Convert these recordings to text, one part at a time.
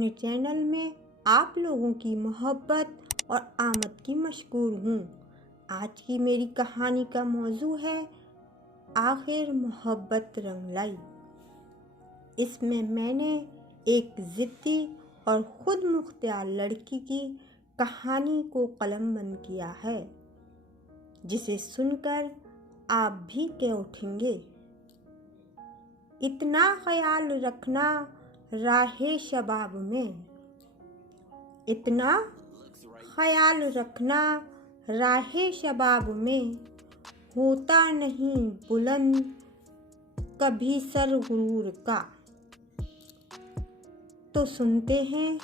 अपने चैनल में आप लोगों की मोहब्बत और आमद की मशकूर हूँ। आज की मेरी कहानी का मौजू है आखिर मोहब्बत रंग लाई। इसमें मैंने एक ज़िद्दी और ख़ुद मुख्तियार लड़की की कहानी को कलमबंद किया है, जिसे सुनकर आप भी कह उठेंगे, इतना ख्याल रखना राहे शबाब में, इतना ख्याल रखना राहे शबाब में, होता नहीं बुलंद कभी सर गुरूर का। तो सुनते हैं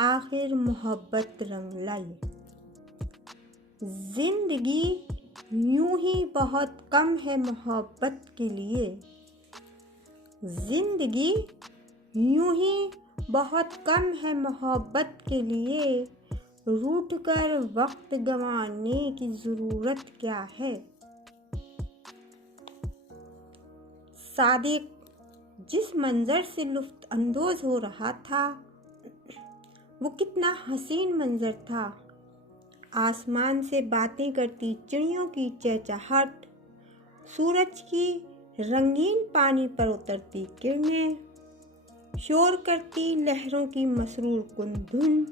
आखिर मोहब्बत रंग लाई। जिंदगी यूं ही बहुत कम है मोहब्बत के लिए, जिंदगी यूं ही बहुत कम है मोहब्बत के लिए, रूठ कर वक्त गंवाने की ज़रूरत क्या है। सादिक जिस मंजर से लुत्फ़ अंदोज़ हो रहा था वो कितना हसीन मंजर था। आसमान से बातें करती चिड़ियों की चहचहाट, सूरज की रंगीन पानी पर उतरती किरणें, शोर करती लहरों की मसरूर कुन धुन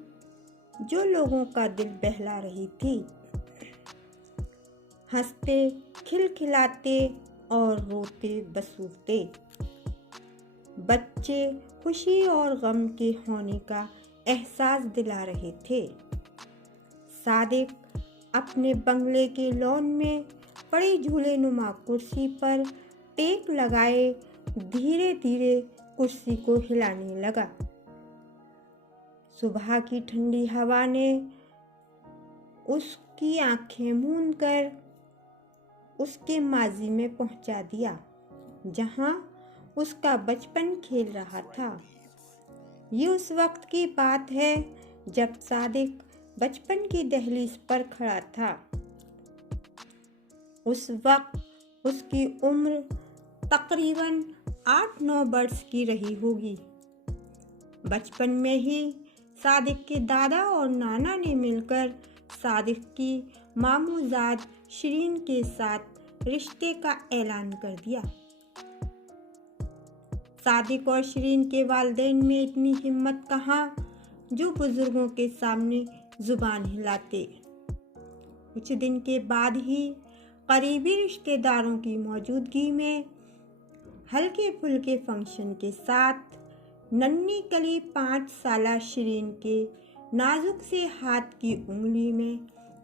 जो लोगों का दिल बहला रही थी। हंसते खिलखिलाते और रोते बसूरते बच्चे खुशी और गम के होने का एहसास दिला रहे थे। सादिक अपने बंगले के लॉन में पड़ी झूले नुमा कुर्सी पर टेक लगाए धीरे धीरे कुर्सी को हिलाने लगा। सुबह की ठंडी हवा ने उसकी आंखें मूंद कर उसके माजी में पहुंचा दिया, जहां उसका बचपन खेल रहा था। ये उस वक्त की बात है जब सादिक बचपन की दहलीज पर खड़ा था। उस वक्त उसकी उम्र तकरीबन 8-9 वर्ष की रही होगी। बचपन में ही सादिक के दादा और नाना ने मिलकर सादिक की मामूजाद शिरीन के साथ रिश्ते का ऐलान कर दिया। सादिक और शिरीन के वालिदैन में इतनी हिम्मत कहाँ जो बुजुर्गों के सामने जुबान हिलाते। कुछ दिन के बाद ही करीबी रिश्तेदारों की मौजूदगी में हल्के फुल्के फंक्शन के साथ नन्ही कली 5 साला शिरीन के नाजुक से हाथ की उंगली में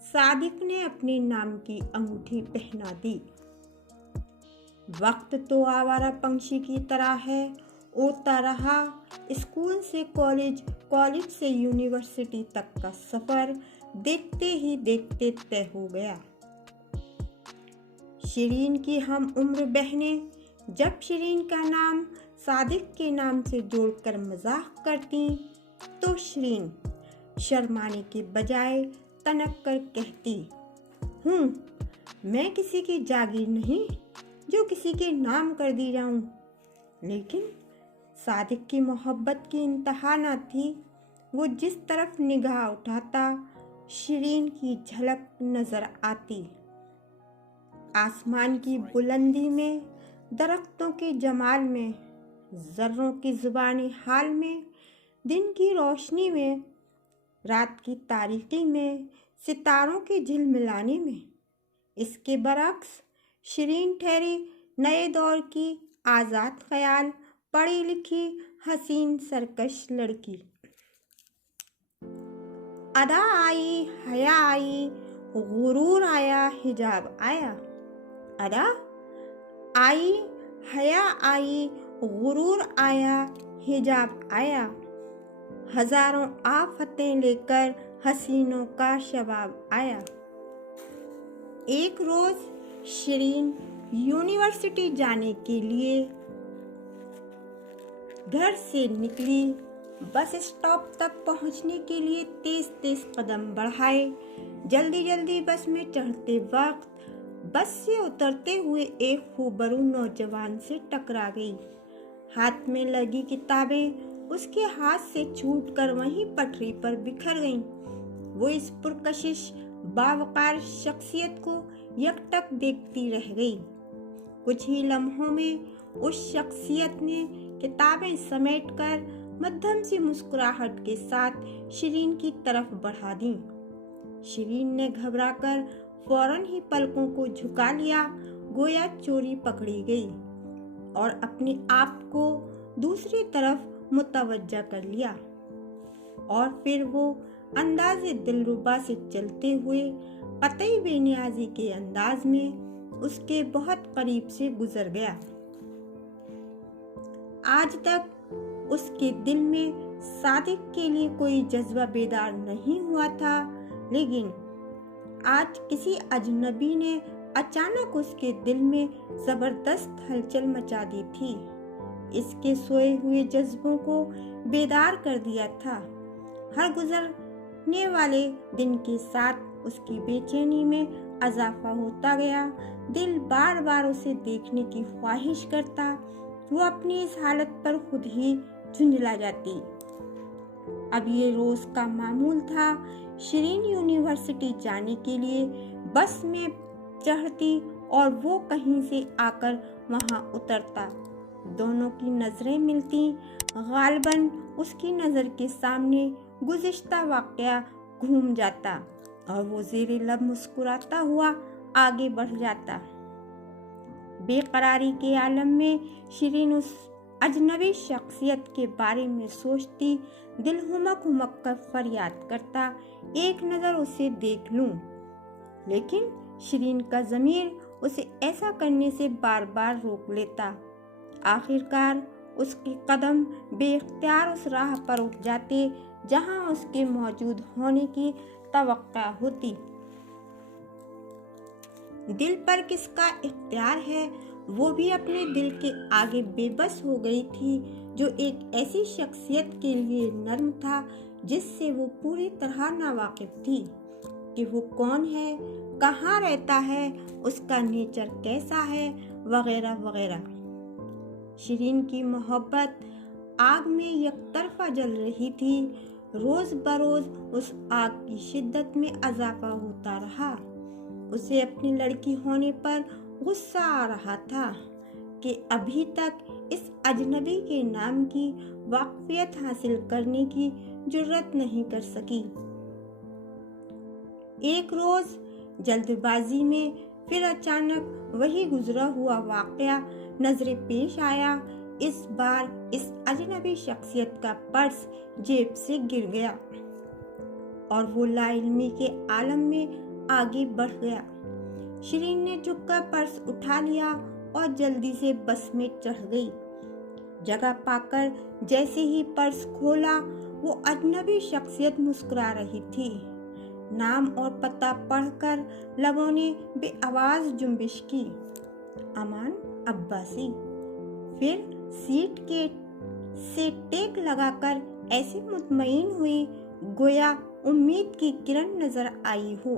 सादिक ने अपने नाम की अंगूठी पहना दी। वक्त तो आवारा पंछी की तरह है उड़ता रहा। स्कूल से कॉलेज, कॉलेज से यूनिवर्सिटी तक का सफर देखते ही देखते तय हो गया। शिरीन की हम उम्र बहनें जब शिरीन का नाम सादिक के नाम से जोड़कर मजाक करती तो शिरीन शर्माने के बजाय तनक कर कहती, मैं किसी की जागीर नहीं जो किसी के नाम कर दी जाऊं। लेकिन सादिक की मोहब्बत की इंतहा न थी। वो जिस तरफ निगाह उठाता शिरीन की झलक नजर आती। आसमान की बुलंदी में, दरख्तों के जमाल में, जर्रों की जुबानी हाल में, दिन की रोशनी में, रात की तारीकी में, सितारों की झिलमिलाने में। इसके बरक्स शिरीन ठहरी नए दौर की आज़ाद ख्याल, पढ़ी लिखी, हसीन सरकश लड़की। अदा आई, हया आई, गुरूर आया, हिजाब आया। अदा आई, हया आई, गुरूर आया, हिजाब आया। हजारों आफतें लेकर हसीनों का शबाब आया। एक रोज शिरीन यूनिवर्सिटी जाने के लिए घर से निकली। बस स्टॉप तक पहुंचने के लिए तेज तेज कदम बढ़ाए। जल्दी जल्दी बस में चढ़ते वक्त बस से उतरते हुए एक खूबरू नौजवान से टकरा गई। हाथ में लगी किताबें उसके हाथ से छूटकर वहीं पटरी पर बिखर गईं। वो इस पुरकशिश बावकार शख्सियत को एकटक देखती रह गई। कुछ ही लम्हों में उस शख्सियत ने किताबें समेटकर मध्यम सी मुस्कुराहट के साथ शिरीन की तरफ बढ़ा दी। शिरीन ने घबराकर फौरन ही पलकों को झुका लिया, गोया चोरी पकड़ी गई, और अपने आप को दूसरी तरफ मुतवज्जा कर लिया। और फिर वो अंदाज़े दिलरुबा से चलते हुए कतई बेनियाजी के अंदाज में उसके बहुत करीब से गुजर गया। आज तक उसके दिल में सादिक के लिए कोई जज्बा बेदार नहीं हुआ था, लेकिन आज किसी अजनबी ने अचानक उसके दिल में जबरदस्त हलचल मचा दी थी। इसके सोए हुए जज्बों को बेदार कर दिया था। हर गुजरने वाले दिन के साथ उसकी बेचैनी में इजाफा होता गया। दिल बार बार उसे देखने की ख्वाहिश करता। वो अपनी इस हालत पर खुद ही झुंझला जाती। अब ये रोज का मामूल था। शिरीन यूनिवर्सिटी जाने के लिए बस में चढ़ती और वो कहीं से आकर वहां उतरता। दोनों की नजरें मिलती। गालिबन उसकी नजर के सामने गुज़िश्ता वाक़या घूम जाता और वो ज़ेरे लब मुस्कुराता हुआ आगे बढ़ जाता। बेकरारी के आलम में शिरीन उस अजनबी शख्सियत के बारे में सोचती, दिल हुमक हुमक कर फरियाद करता, एक नज़र उसे देख लूं। लेकिन शिरीन का ज़मीर उसे ऐसा करने से बार बार रोक लेता। आखिरकार उसके कदम बेख्तियार उस राह पर उठ जाते जहां उसके मौजूद होने की तवक्का होती। दिल पर किसका इख्तियार है, वो भी अपने दिल के आगे बेबस हो गई थी, जो एक ऐसी शख्सियत के लिए नर्म था जिससे वो पूरी तरह नावाकिफ थी कि वो कौन है, कहाँ रहता है, उसका नेचर कैसा है, वगैरह वगैरह। शिरीन की मोहब्बत आग में यकतरफा जल रही थी। रोज बरोज उस आग की शिद्दत में इजाफा होता रहा। उसे अपनी लड़की होने पर गुस्सा आ रहा था कि अभी तक इस अजनबी के नाम की वाकफियत हासिल करने की जुर्रत नहीं कर सकी। एक रोज जल्दबाजी में फिर अचानक वही गुजरा हुआ वाकया नजरे पेश आया। इस बार इस अजनबी शख्सियत का पर्स जेब से गिर गया और वो लाइल्मी के आलम में आगे बढ़ गया। शिरीन ने झुककर पर्स उठा लिया और जल्दी से बस में चढ़ गई। जगह पाकर जैसे ही पर्स खोला, वो अजनबी शख्सियत मुस्कुरा रही थी। नाम और पता पढ़कर लबों ने बेआवाज जुम्बिश की, अमान अब्बासी। फिर सीट के से टेक लगाकर ऐसे मुतमईन हुई गोया उम्मीद की किरण नजर आई हो।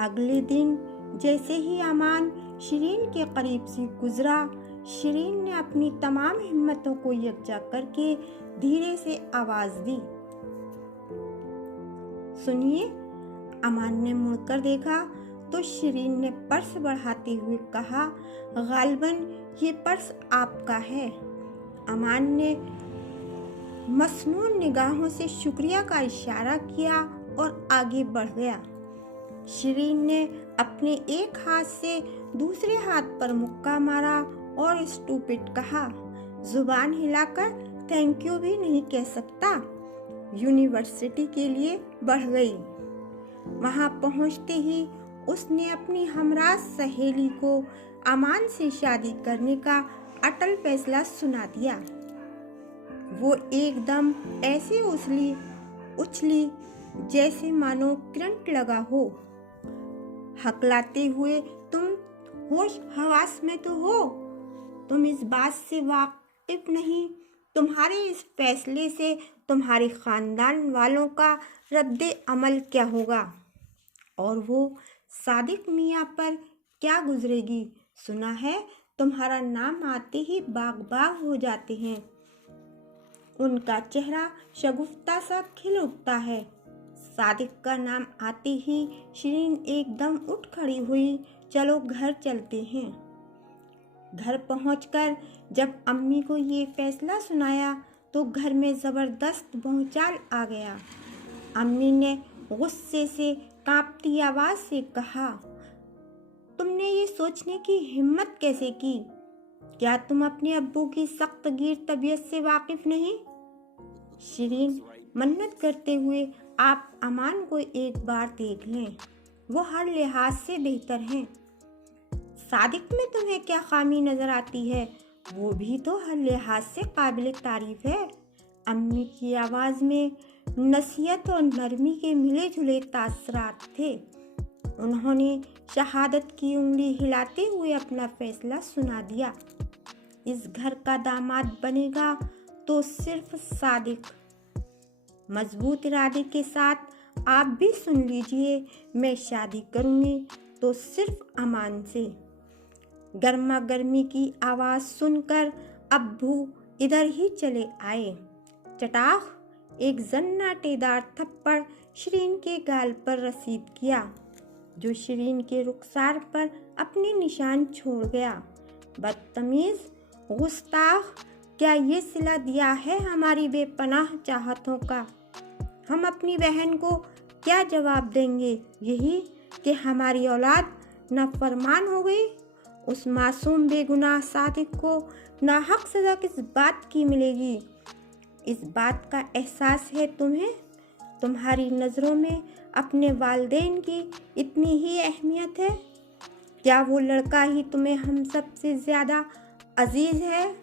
अगले दिन जैसे ही अमान शिरीन के करीब से गुजरा, शिरीन ने अपनी तमाम हिम्मतों को यकजा करके धीरे से आवाज दी, सुनिए। अमान ने मुड़कर देखा तो शिरीन ने पर्स बढ़ाते हुए कहा, गालिबन ये पर्स आपका है। अमान ने मसनून निगाहों से शुक्रिया का इशारा किया और आगे बढ़ गया। शिरीन ने अपने एक हाथ से दूसरे हाथ पर मुक्का मारा और स्टूपिड कहा, जुबान हिलाकर थैंक यू भी नहीं कह सकता। यूनिवर्सिटी के लिए बढ़ गई। वहां पहुंचते ही उसने अपनी हमराज सहेली को अमान से शादी करने का अटल फैसला सुना दिया। वो एकदम ऐसे उछली जैसे मानो करंट लगा हो। हकलाते हुए, तुम होश हवास में तो हो, तुम इस बात से वाकिफ नहीं, तुम्हारे इस फैसले से तुम्हारे खानदान वालों का रद्दे अमल क्या होगा और वो सादिक मियाँ पर क्या गुजरेगी। सुना है तुम्हारा नाम आते ही बाग बाग हो जाते हैं। उनका चेहरा शगुफ्ता सा खिल उठता है। सादिक का नाम आते ही शिरीन एकदम उठ खड़ी हुई। चलो घर चलते हैं। घर पहुंचकर जब अम्मी को ये फैसला सुनाया तो घर में ज़बरदस्त भूचाल आ गया। अम्मी ने गुस्से से कांपती आवाज़ से कहा, तुमने ये सोचने की हिम्मत कैसे की? क्या तुम अपने अब्बू की सख्त गिर तबीयत से वाकिफ नहीं? शिरीन, मन्नत करते हुए आप अमान को एक बार देख लें, वो हर लिहाज से बेहतर हैं। सादिक में तुम्हें क्या खामी नजर आती है? वो भी तो हर लिहाज से काबिल तारीफ है। अम्मी की आवाज़ में नसीहत और नरमी के मिले जुले तासरात थे। उन्होंने शहादत की उंगली हिलाते हुए अपना फैसला सुना दिया। इस घर का दामाद बनेगा तो सिर्फ सादिक। मजबूत इरादे के साथ आप भी सुन लीजिए, मैं शादी करूँगी तो सिर्फ अमान से। गर्मा गर्मी की आवाज़ सुनकर अब्बू इधर ही चले आए। चटाख एक जन्नाटेदार थप्पड़ शिरीन के गाल पर रसीद किया, जो शिरीन के रुखसार पर अपने निशान छोड़ गया। बदतमीज, गुस्ताख, क्या ये सिला दिया है हमारी बेपनाह चाहतों का? हम अपनी बहन को क्या जवाब देंगे? यही कि हमारी औलाद नाफरमान हो गई। उस मासूम बेगुनाह सादिक को नाहक सज़ा किस बात की मिलेगी? इस बात का एहसास है तुम्हें? तुम्हारी नज़रों में अपने वालिदैन की इतनी ही अहमियत है? क्या वो लड़का ही तुम्हें हम सबसे ज़्यादा अजीज़ है?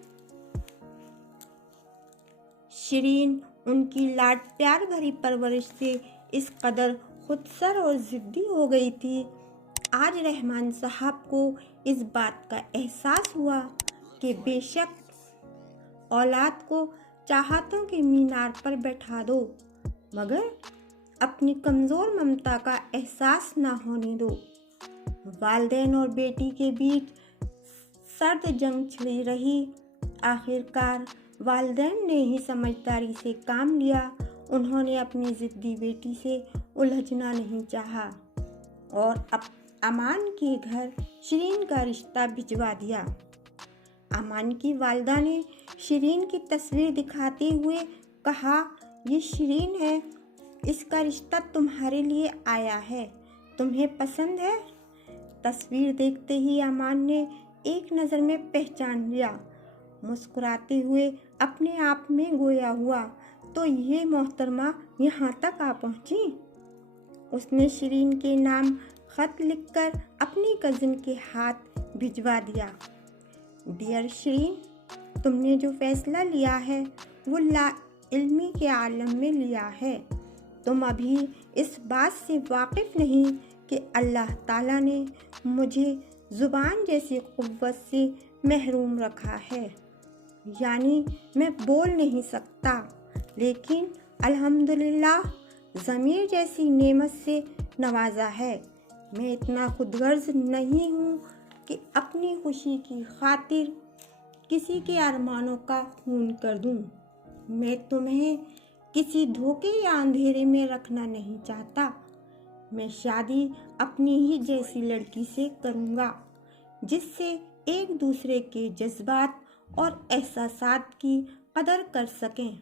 शिरीन उनकी लाड प्यार भरी परवरिश से इस कदर खुदसर और ज़िद्दी हो गई थी। आज रहमान साहब को इस बात का एहसास हुआ कि बेशक औलाद को चाहतों के मीनार पर बैठा दो, मगर अपनी कमज़ोर ममता का एहसास ना होने दो। वालिदैन और बेटी के बीच सर्द जंग छिड़ी रही। आखिरकार वालिदैन ने ही समझदारी से काम लिया। उन्होंने अपनी ज़िद्दी बेटी से उलझना नहीं चाहा और अब अमान के घर शिरीन का रिश्ता भिजवा दिया। अमान की वालिदा ने शिरीन की तस्वीर दिखाते हुए कहा, ये शिरीन है, इसका रिश्ता तुम्हारे लिए आया है, तुम्हें पसंद है? तस्वीर देखते ही अमान ने एक नज़र में पहचान लिया। मुस्कुराते हुए अपने आप में गोया हुआ, तो ये मोहतरमा यहाँ तक आ पहुँची। उसने शिरीन के नाम खत लिखकर अपनी कज़िन के हाथ भिजवा दिया। डियर शिरीन, तुमने जो फैसला लिया है वो ला इल्मी के आलम में लिया है। तुम अभी इस बात से वाकिफ़ नहीं कि अल्लाह ताला ने मुझे ज़ुबान जैसी क़ुव्वत से महरूम रखा है, यानी मैं बोल नहीं सकता, लेकिन अल्हम्दुलिल्लाह ज़मीर जैसी नेमत से नवाजा है। मैं इतना खुदगर्ज नहीं हूँ कि अपनी खुशी की खातिर किसी के अरमानों का खून कर दूँ। मैं तुम्हें किसी धोखे या अंधेरे में रखना नहीं चाहता। मैं शादी अपनी ही जैसी लड़की से करूँगा, जिससे एक दूसरे के जज्बात और एहसासात की कदर कर सकें।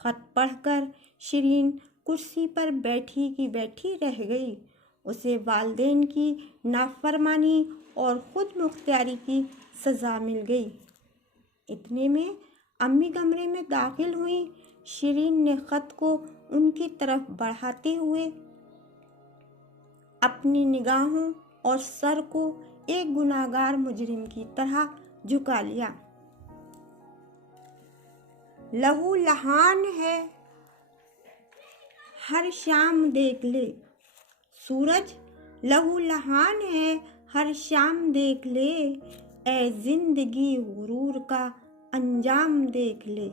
खत पढ़कर शिरीन कुर्सी पर बैठी की बैठी रह गई। उसे वालिदैन की नाफरमानी और खुद मुख्तियारी की सज़ा मिल गई। इतने में अम्मी कमरे में दाखिल हुई। शिरीन ने खत को उनकी तरफ बढ़ाते हुए अपनी निगाहों और सर को एक गुनाहगार मुजरिम की तरह झुका लिया। लहू लहान है, हर शाम देख ले। सूरज लहू लहान है, हर शाम देख ले। ए जिंदगी गुरूर का अंजाम देख ले।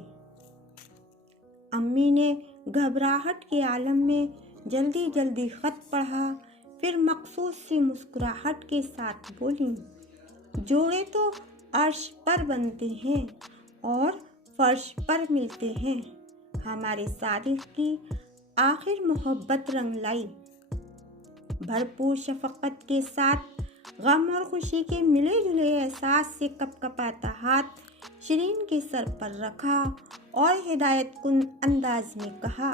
अम्मी ने घबराहट के आलम में जल्दी जल्दी खत पढ़ा, फिर मखसूस सी मुस्कुराहट के साथ बोली, जोड़े तो अर्श पर बनते हैं और फर्श पर मिलते हैं। हमारे सारिफ की आखिर मोहब्बत रंग लाई। भरपूर शफकत के साथ गम और खुशी के मिले जुले एहसास से कपकपाता हाथ शिरीन के सर पर रखा और हिदायत कुन अंदाज में कहा,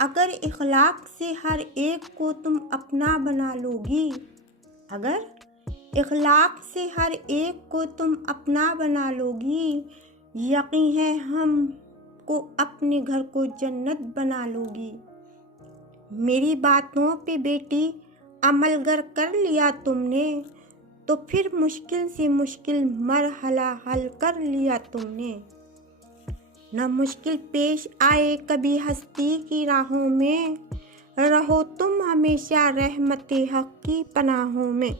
अगर इखलाक से हर एक को तुम अपना बना लोगी, अगर इखलाक से हर एक को तुम अपना बना लोगी, यकीन है हम को अपने घर को जन्नत बना लोगी। मेरी बातों पे बेटी अमल कर लिया तुमने, तो फिर मुश्किल से मुश्किल मरहला हल कर लिया तुमने। न मुश्किल पेश आए कभी हस्ती की राहों में, रहो तुम हमेशा रहमते हक की पनाहों में।